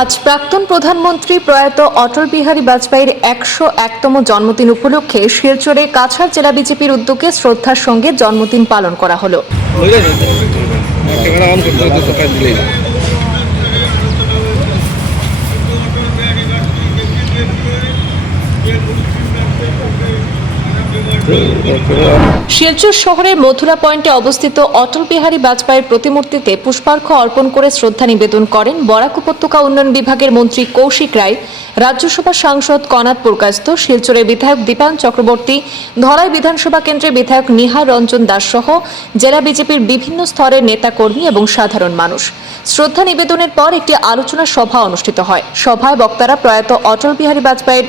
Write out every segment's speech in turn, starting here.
আজ প্রাক্তন প্রধানমন্ত্রী প্রয়াত অটল বিহারী বাজপেয়ীর 101তম জন্মদিন উপলক্ষে শিলচরে কাছাড় জেলা বিজেপির উদ্যোগে শ্রদ্ধার সঙ্গে জন্মদিন পালন করা হলো। শিলচর শহরের মথুরা পয়েন্টে অবস্থিত অটল বিহারী বাজপেয়ীর প্রতিমূর্তিতে পুষ্পার্ঘ্য অর্পণ করে শ্রদ্ধা নিবেদন করেন বরাক উপত্যকা উন্নয়ন বিভাগের মন্ত্রী কৌশিক রায়, রাজ্যসভা সাংসদ কনাদ পুরকায়স্থ, শিলচরের বিধায়ক দীপায়ন চক্রবর্তী, ধলাই বিধানসভা কেন্দ্রের বিধায়ক নিহার রঞ্জন দাস সহ জেলা বিজেপির বিভিন্ন স্তরের নেতাকর্মী এবং সাধারণ মানুষ। শ্রদ্ধা নিবেদনের পর একটি আলোচনা সভা অনুষ্ঠিত হয়। সভায় বক্তারা প্রয়াত অটল বিহারী বাজপেয়ীর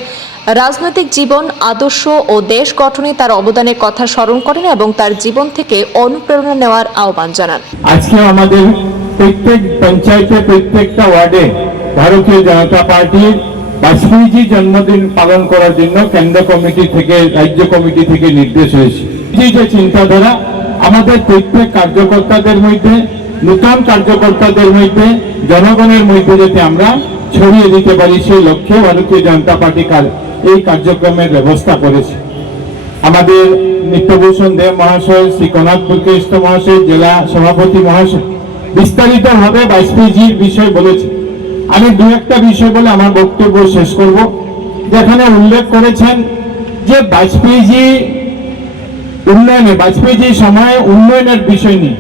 রাজনৈতিক জীবন, আদর্শ ও দেশ গঠনে তার অবদানের কথা স্মরণ করেন এবং তার জীবন থেকে অনুপ্রেরণা নেওয়ার আহ্বান জানান। আজকে আমাদের প্রত্যেক পঞ্চায়েতে, প্রত্যেকটা ওয়ার্ডে ভারতীয় জনতা পার্টির বাজপেয়ীজি জন্মদিন পালন করার জন্য কেন্দ্র কমিটি থেকে, রাজ্য কমিটি থেকে নির্দেশ হয়েছে। এই যে চিন্তাধারা আমাদের প্রত্যেক কার্যকর্তাদের মধ্যে, নূতন কার্যকর্তাদের মধ্যে, জনগণের মধ্যে যাতে আমরা ছড়িয়ে দিতে পারি, সেই লক্ষ্যে ভারতীয় জনতা পার্টি এই কার্যক্রমের ব্যবস্থা করেছে। আমাদের নিত্যভূষণ দেব মহাশয়, শ্রী কনাদ পুরকায়স্থ মহাশয়, জেলা সভাপতি মহাশয় বিস্তারিতভাবে বাজপেয়ীজির বিষয় বলেছে। আমি দু একটা বিষয় বলে আমার বক্তব্য শেষ করব। যেখানে উল্লেখ করেছেন যে বাজপেয়ীজি সময়ে উন্নয়নের বিষয় নিয়ে,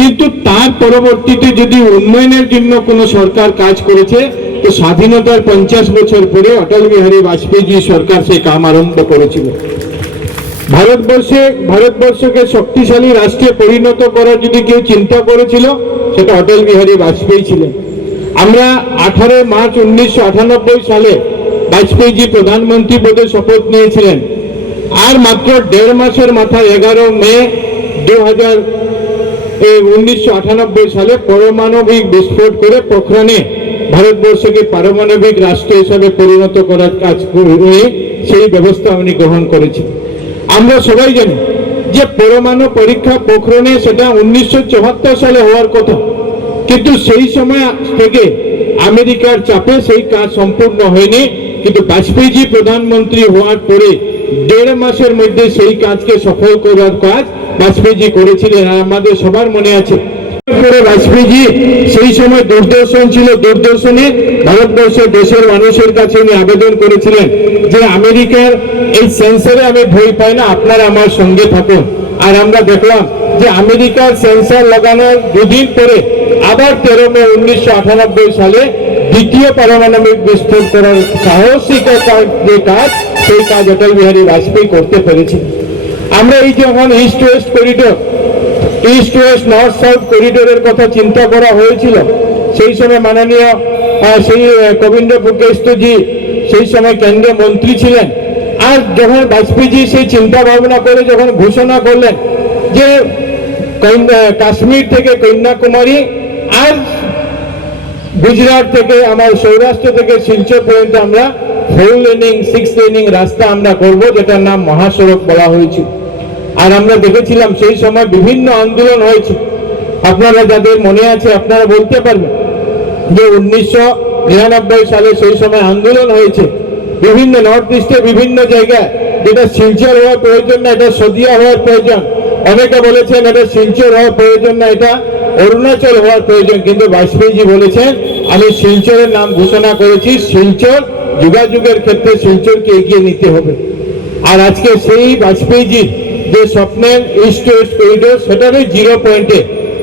কিন্তু তার পরবর্তীতে যদি উন্নয়নের জন্য কোনো সরকার কাজ করেছে তো স্বাধীনতার 50 বছর পরে অটল বিহারী বাজপেয়ীজি সরকার সেই কাম আরম্ভ করেছিল। ভারতবর্ষকে শক্তিশালী রাষ্ট্রে পরিণত করার যদি কেউ চিন্তা করেছিল সেটা অটল বিহারী বাজপেয়ী ছিলেন। আমরা 18 মার্চ 1998 সালে বাজপেয়ীজি প্রধানমন্ত্রী পদে শপথ নিয়েছিলেন। আর মাত্র 1.5 মাসের মাথায় 11 মে 1998 সালে পারমাণবিক বিস্ফোট করে পোখরানে ভারতবর্ষকে পারমাণবিক রাষ্ট্র হিসাবে পরিণত করার কাজ করে সেই ব্যবস্থা উনি গ্রহণ করেছেন। আমরা সবাই জানি যে পরমাণু পরীক্ষা পোখরানে সেটা 1974 সালে হওয়ার কথা, কিন্তু সেই সময় থেকে আমেরিকার চাপে সেই কাজ সম্পূর্ণ হয়নি। কিন্তু বাজপেয়ীজি প্রধানমন্ত্রী হওয়ার পরে 1.5 মাসের মধ্যে সেই কাজকে সফল করার কাজ বাজপেয়ীজি করেছিলেন। আমাদের সবার মনে আছে বাজপেয়ীজি সেই সময় দূরদর্শন ছিল, দূরদর্শনে ভারতবর্ষের দেশের মানুষের কাছে উনি আবেদন করেছিলেন যে আমেরিকার এই সেন্সরে আমি ভয় পাই না, আপনারা আমার সঙ্গে থাকুন। আর আমরা দেখলাম যে আমেরিকার সেন্সর লাগানোর দুদিন পরে আবার 13 মে 1998 সালে দ্বিতীয় পারমাণবিক বিস্ফোট করার সাহসিকতার যে কাজ, সেই কাজ অটল বিহারী বাজপেয়ী করতে পেরেছে। আমরা এই যখন east west corridor, east west north south করিডোরের কথা চিন্তা করা হয়েছিল, সেই সময় মাননীয় সেই গোবিন্দ পুরকায়স্থজি সেই সময় কেন্দ্রীয় মন্ত্রী ছিলেন। আর যখন বাজপেয়ীজি সেই চিন্তা ভাবনা করে যখন ঘোষণা করলেন যে কাশ্মীর থেকে কন্যাকুমারী আর গুজরাট থেকে আমার সৌরাষ্ট্র থেকে শিলচর পর্যন্ত আমরা 4 লেনিং 6 লেনিং রাস্তা আমরা করব, যেটার নাম মহাসড়ক বলা হয়েছিল। আর আমরা দেখেছিলাম সেই সময় বিভিন্ন আন্দোলন হয়েছে। আপনারা যাদের মনে আছে আপনারা বলতে পারবেন যে 1999 সালে সেই সময় আন্দোলন হয়েছে বিভিন্ন নর্থ ইস্টে বিভিন্ন জায়গায়, যেটা শিলচর হওয়ার প্রয়োজন না, এটা সদিয়া হওয়ার প্রয়োজন। অনেকে বলেছেন এটা শিলচর হওয়ার প্রয়োজন না, এটা অরুণাচল হওয়ার প্রয়োজন। কিন্তু বাজপেয়ীজি বলেছেন আমি শিলচরের নাম ঘোষণা করেছি, শিলচর যোগাযোগের ক্ষেত্রে শিলচরকে এগিয়ে নিতে হবে। আর আজকে সেই বাজপেয়ীজি যে স্বপ্নের ইস্ট ওয়েস্ট করিডোর, সেটারই 0 পয়েন্টে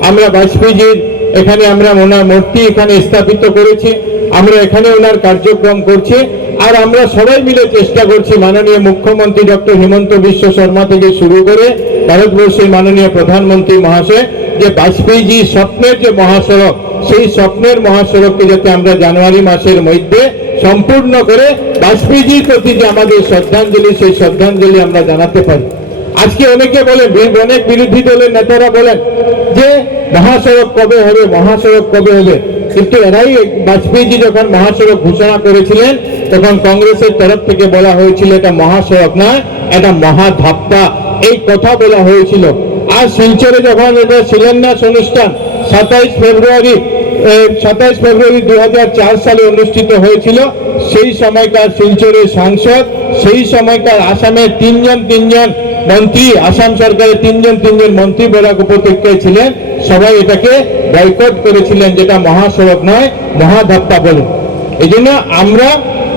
আমরা বাজপেয়ীজির এখানে আমরা ওনার মূর্তি এখানে স্থাপিত করেছি। আমরা এখানে ওনার কার্যক্রম করছি। আর আমরা সবাই মিলে চেষ্টা করছি, মাননীয় মুখ্যমন্ত্রী ডক্টর হিমন্ত বিশ্ব শর্মা থেকে শুরু করে ভারতবর্ষের মাননীয় প্রধানমন্ত্রী মহাশয়, যে বাজপেয়ীজি স্বপ্নের যে মহাসড়ক, সেই স্বপ্নের মহাসড়ককে যাতে আমরা জানুয়ারি মাসের মধ্যে সম্পূর্ণ করে বাজপেয়ীজির প্রতি যে আমাদের শ্রদ্ধাঞ্জলি, সেই শ্রদ্ধাঞ্জলি আমরা জানাতে পারি। আজকে অনেকে বলেন, অনেক বিরোধী দলের নেতারা বলেন যে মহাসড়ক কবে হবে, মহাসড়ক কবে হবে। কিন্তু এরাই বাজপেয়ীজি যখন মহাসড়ক ঘোষণা করেছিলেন তখন কংগ্রেসের তরফ থেকে বলা হয়েছিল এটা মহাসড়ক নয়, এটা মহাধাপ্পা, এই কথা বলা হয়েছিল। আর শিলচরে যখন এটা শিলান্যাস অনুষ্ঠান 27 ফেব্রুয়ারি 27 ফেব্রুয়ারি 2004 সালে অনুষ্ঠিত হয়েছিল। সেই সময়কার শিলচরের সাংসদ, সেই সময়কার আসামের তিনজন মন্ত্রী, আসাম সরকারের তিনজন মন্ত্রী বরাক উপত্যকায় ছিলেন। সবাই এটাকে বয়কট করেছিলেন, যেটা মহাসড়ক নয়, মহাধাপ্পা বলে। এই জন্য আমরা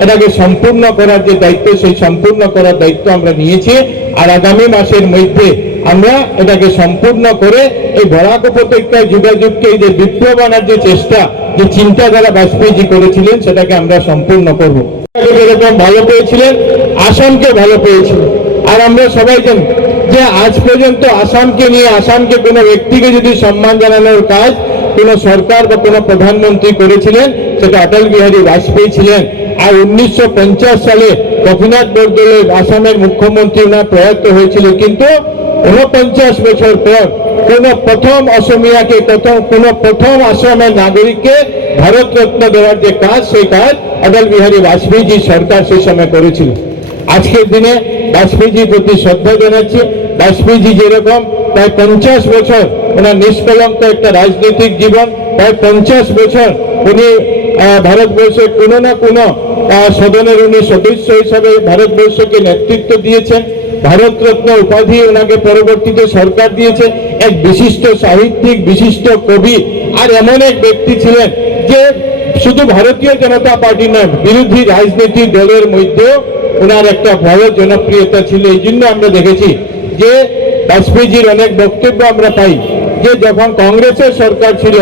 এটাকে সম্পূর্ণ করার যে দায়িত্ব, সেই সম্পূর্ণ করার দায়িত্ব আমরা নিয়েছি। আর আগামী মাসের মধ্যে আমরা এটাকে সম্পূর্ণ করে এই বরাক উপত্যকায় যোগাযোগকে যে বিপ্লব আনার যে চেষ্টা, যে চিন্তাধারা বাজপেয়ীজি করেছিলেন, সেটাকে আমরা সম্পূর্ণ করব। যেরকম ভালো পেয়েছিলেন, আসামকে ভালো পেয়েছিলেন। আর আমরা সবাই জানি যে আজ পর্যন্ত আসামকে নিয়ে, আসামকে কোনো ব্যক্তিকে যদি সম্মান জানানোর কাজ কোনো সরকার বা কোনো প্রধানমন্ত্রী করেছিলেন, সেটা অটল বিহারী বাজপেয়ী ছিলেন। আর 1950 সালে গোপীনাথ বরদলৈ আসামের মুখ্যমন্ত্রী ওনার প্রয়াত হয়েছিল, কিন্তু 49 বছর পর কোনো প্রথম অসমিয়াকে, কোনো প্রথম আসামের নাগরিককে ভারত রত্ন দেওয়ার যে কাজ, সেই কাজ অটল বিহারী বাজপেয়ীজি সরকার সেই সময় করেছিল। আজকের দিনে বাজপেয়ীজির প্রতি শ্রদ্ধা জানাচ্ছি। বাজপেয়ীজি যেরকম প্রায় 50 বছর ওনার নিষ্কলঙ্ক একটা রাজনৈতিক জীবন, প্রায় 50 বছর উনি ভারতবর্ষের কোনো না কোনো সদনের উনি সদস্য হিসাবে ভারতবর্ষকে নেতৃত্ব দিয়েছেন। ভারতরত্ন উপাধি ওনাকে পরবর্তীতে সরকার দিয়েছে। এক বিশিষ্ট সাহিত্যিক, বিশিষ্ট কবি, আর এমন এক ব্যক্তি ছিলেন যে শুধু ভারতীয় জনতা পার্টি নয়, বিরোধী রাজনৈতিক দলের মধ্যেও ওনার একটা বড় জনপ্রিয়তা ছিল। এই জন্য আমরা দেখেছি যে বাজপেয়ীজির অনেক বক্তব্য আমরা পাই যে যখন কংগ্রেসের সরকার ছিল,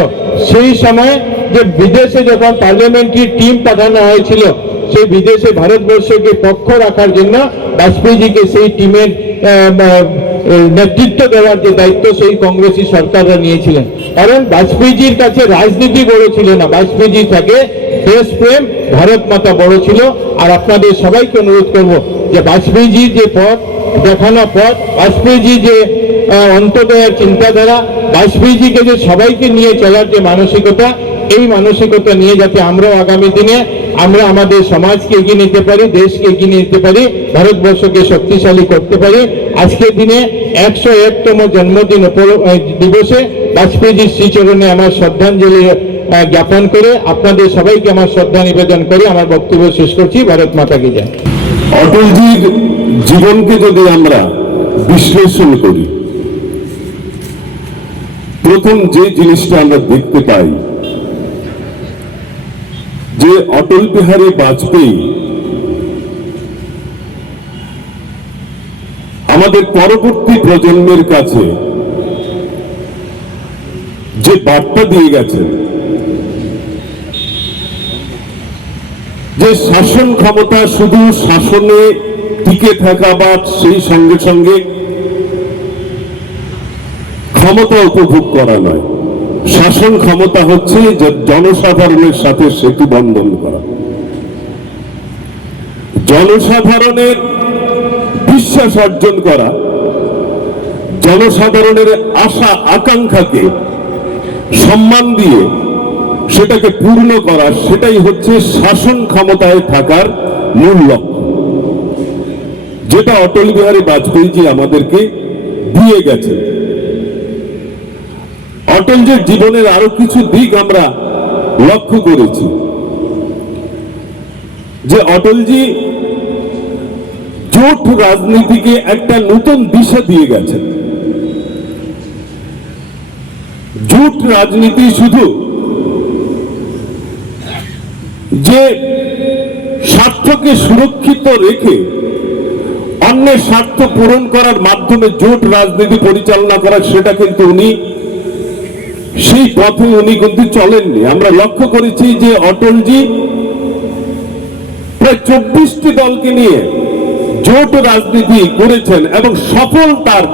সেই সময় যে বিদেশে যখন পার্লামেন্টারি টিম পাঠানো হয়েছিল, সেই বিদেশে ভারতবর্ষকে পক্ষ রাখার জন্য বাজপেয়ীজিকে সেই টিমের নেতৃত্ব দেওয়ার যে দায়িত্ব, সেই কংগ্রেসী সরকাররা নিয়েছিলেন। কারণ বাজপেয়ীজির কাছে রাজনীতি বড় ছিল না, বাজপেয়ীজি থাকে দেশপ্রেম, ভারত মাতা বড় ছিল। আর আপনাদের সবাইকে অনুরোধ করব যে বাজপেয়ীজির যে পথ দেখানো পথ, বাজপেয়ীজি যে অন্তদয়ের চিন্তাধারা, বাজপেয়ীজিকে যে সবাইকে নিয়ে চলার যে মানসিকতা, এই মানসিকতা নিয়ে যাতে আমরাও আগামী দিনে আমরা আমাদের সমাজকে এগিয়ে নিতে পারি, দেশকে এগিয়ে নিতে পারি, ভারতবর্ষকে শক্তিশালী করতে পারি। আজকের দিনে 101তম জন্মদিন দিবসে বাজপেয়ীজির শ্রীচরণে আমার শ্রদ্ধাঞ্জলি জ্ঞাপন করে আপনাদের সবাইকে আমার শ্রদ্ধা নিবেদন করে আমার বক্তব্য শেষ করছি। ভারত মাতা কি জয়। অটলজির জীবনকে যদি আমরা বিশ্লেষণ করি, প্রথম যে জিনিসটা আমরা দেখতে পাই যে অটল বিহারী বাজপেয়ী আমাদের পরবর্তী প্রজন্মের কাছে যে বার্তা দিয়ে গেছেন, যে শাসন ক্ষমতা শুধু শাসনে টিকে থাকা বা সেই সঙ্গে সঙ্গে ক্ষমতা উপভোগ করা নয়, শাসন ক্ষমতা হচ্ছে যে জনসাধারণের সাথে সেতু বন্ধন করা, জনসাধারণের বিশ্বাস অর্জন করা, জনসাধারণের আশা আকাঙ্ক্ষাকে সম্মান দিয়ে সেটাকে পূর্ণ করা, সেটাই হচ্ছে শাসন ক্ষমতায় থাকার মূল লক্ষ্য, যেটা অটল বিহারী বাজপেয়ীজি আমাদেরকে দিয়ে গেছেন। অটলজির জীবনের আরো কিছু দিক আমরা লক্ষ্য করেছি, যে অটলজি জোট রাজনীতিকে একটা নতুন দিশা দিয়ে গেছেন। জোট রাজনীতি শুধু যে স্বার্থকে সুরক্ষিত রেখে অন্যের স্বার্থ পূরণ করার মাধ্যমে জোট রাজনীতি পরিচালনা করা, সেটা কিন্তু উনি সেই পথে উনি কিন্তু চলেননি। আমরা লক্ষ্য করেছি যে অটলজি প্রায় 24টি দলকে নিয়ে জোট রাজনীতি করেছেন এবং সফল তার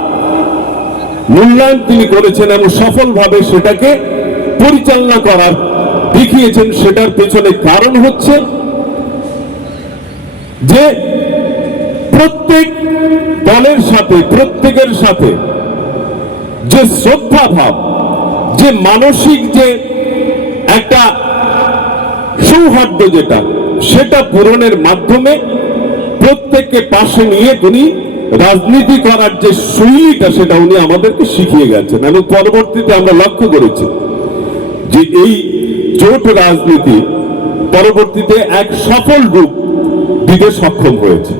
মূল্যায়ন তিনি করেছেন এবং সফলভাবে সেটাকে পরিচালনা করার দেখিয়েছেন। সেটার পেছনে কারণ হচ্ছে যে প্রত্যেক দলের সাথে, প্রত্যেকের সাথে যে শ্রদ্ধা ভাব, যে মানসিক যে একটা সৌহার্দ্য, যেটা সেটা পূরণের মাধ্যমে প্রত্যেককে পাশে নিয়ে উনি রাজনীতি করার যে শৈলীটা, সেটা উনি আমাদেরকে শিখিয়ে গেছেন। এবং পরবর্তীতে আমরা লক্ষ্য করেছি যে এই জোট রাজনীতি পরবর্তীতে এক সফল রূপ দিতে সক্ষম হয়েছে।